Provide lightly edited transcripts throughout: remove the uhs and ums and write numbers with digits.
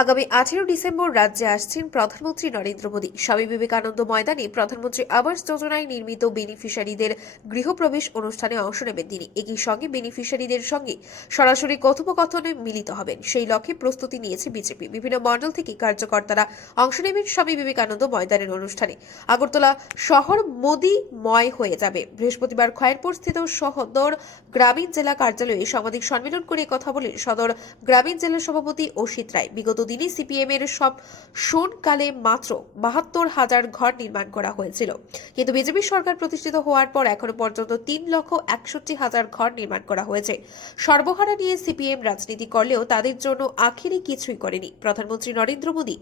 আগামী 18 ডিসেম্বর রাজ্যে আসছেন প্রধানমন্ত্রী নরেন্দ্র মোদী। স্বামী বিবেকানন্দ ময়দানে প্রধানমন্ত্রী আবাস যোজনায় নির্মিত বেনিফিশিয়ারিদের গৃহপ্রবেশ অনুষ্ঠানে অংশ নেবেন তিনি। একই সঙ্গে বেনিফিশিয়ারিদের সঙ্গে সরাসরি কথোপকথনে মিলিত হবেন। সেই লক্ষ্যে প্রস্তুতি নিয়েছে বিজেপি। বিভিন্ন মণ্ডল থেকে কার্যকর্তারা অংশ নেবেন স্বামী বিবেকানন্দ ময়দানের অনুষ্ঠানে। আগরতলা শহর মোদীময় হয়ে যাবে। বৃহস্পতিবার খয়েরপুর স্থিত সদর গ্রামীণ জেলা কার্যালয়ে সাংবাদিক সম্মেলন করে কথা বলেন সদর গ্রামীণ জেলা সভাপতি অসিত রায়। বিগত দিনে সিপিএম এর সব শোনকালে মাত্র ৭২,০০০ ঘর নির্মাণ করা হয়েছিল, কিন্তু বিজেপি সরকার প্রতিষ্ঠিত হওয়ার পর এখনো পর্যন্ত ৩,৬১,০০০ ঘর নির্মাণ করা হয়েছে। সর্বহারা নিয়ে সিপিএম রাজনীতি করলেও তাদের জন্য আখেরে কিছুই করেনি। প্রধানমন্ত্রী নরেন্দ্র মোদী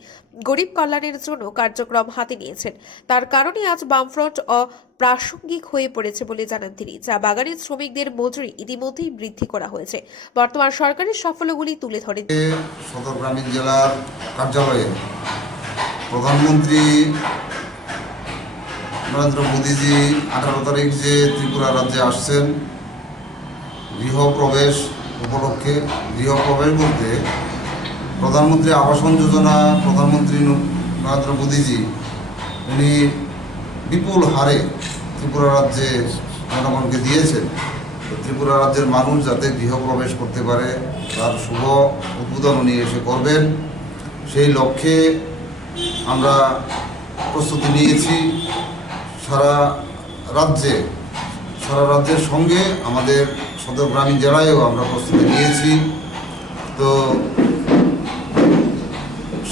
গরিব কল্যাণের জন্য কার্যক্রম হাতে নিয়েছেন। তার কারণে আজ বামফ্রন্ট প্রাসঙ্গিক হয়ে পড়েছে বলে জানান তিনি। চা বাগানের শ্রমিকদের মজুরি ইতিমধ্যেই বৃদ্ধি করা হয়েছে। বর্তমান সরকারের সাফল্যগুলি তুলে ধরেন। সদর গ্রামীণ জেলার কার্যালয়ে প্রধানমন্ত্রী নরেন্দ্র মোদীজি 18 তারিখ যে ত্রিপুরা রাজ্যে আসছেন গৃহপ্রবেশ উপলক্ষে, গৃহপ্রবেশ বলতে প্রধানমন্ত্রী আবাসন যোজনা প্রধানমন্ত্রী নরেন্দ্র মোদীজি উনি বিপুল হারে ত্রিপুরা রাজ্যে জনগণকে দিয়েছেন। ত্রিপুরা রাজ্যের মানুষ যাতে গৃহপ্রবেশ করতে পারে তার শুভ উদ্বোধন উনি এসে করবেন, সেই লক্ষ্যে আমরা প্রস্তুতি নিয়েছি। সারা রাজ্যের সঙ্গে আমাদের সদর গ্রামীণ জেলায়ও আমরা প্রস্তুতি নিয়েছি। তো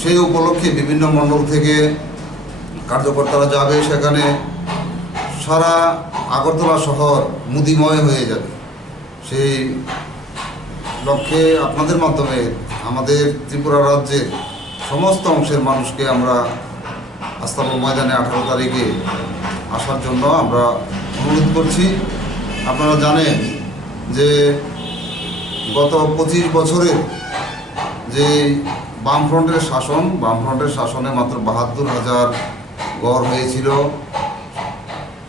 সেই উপলক্ষে বিভিন্ন মণ্ডল থেকে কার্যকর্তারা যাবে, সেখানে সারা আগরতলা শহর মুদিময় হয়ে যাবে। সেই লক্ষ্যে আপনাদের মাধ্যমে আমাদের ত্রিপুরা রাজ্যের সমস্ত অংশের মানুষকে আমরা আস্তাবল ময়দানে 18 তারিখে আসার জন্য আমরা অনুরোধ করছি। আপনারা জানেন যে গত 25 বছরে যে বামফ্রন্টের শাসনে মাত্র ৭২,০০০ ঘর হয়েছিল,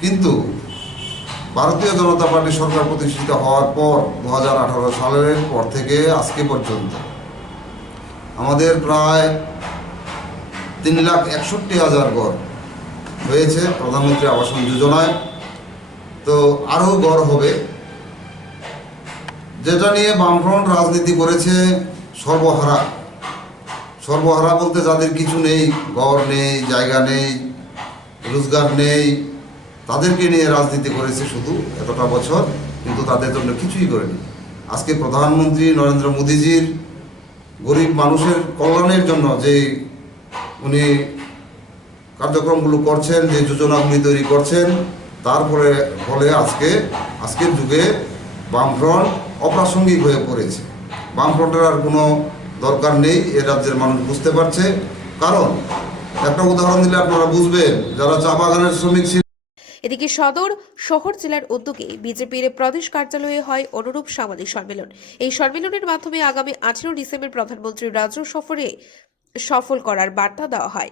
কিন্তু ভারতীয় জনতা পার্টি সরকার প্রতিষ্ঠিত হওয়ার পর 2018 সালের পর থেকে আজকে পর্যন্ত আমাদের প্রায় 3,৬১,০০০ ঘর হয়েছে প্রধানমন্ত্রী আবাসন যোজনায়। তো আরও ঘর হবে, যেটা নিয়ে বামফ্রন্ট রাজনীতি করেছে সর্বহারা বলতে যাদের কিছু নেই, ঘর নেই, জায়গা নেই, রোজগার নেই, তাদেরকে নিয়ে রাজনীতি করেছে শুধু এতটা বছর, কিন্তু তাদের জন্য কিছুই করেনি। আজকে প্রধানমন্ত্রী নরেন্দ্র মোদীজির গরিব মানুষের কল্যাণের জন্য যে উনি কার্যক্রমগুলো করছেন, যে যোজনাগুলি তৈরি করছেন, তার ফলে আজকের যুগে বামফ্রন্ট অপ্রাসঙ্গিক হয়ে পড়েছে। বামফ্রন্টের আর কোনো দরকার নেই, এ রাজ্যের মানুষ বুঝতে পারছে। কারণ একটা উদাহরণ দিলে আপনারা বুঝবেন, যারা চা বাগানের শ্রমিক ছিল। এদিকে সদর শহর জেলার উদ্যোগে বিজেপির প্রদেশ কার্যালয়ে হয় অনুরূপ সাংবাদিক সম্মেলন। এই সম্মেলনের মাধ্যমে আগামী 18 ডিসেম্বর প্রধানমন্ত্রীর রাজ্য সফরে সফল করার বার্তা দেওয়া হয়।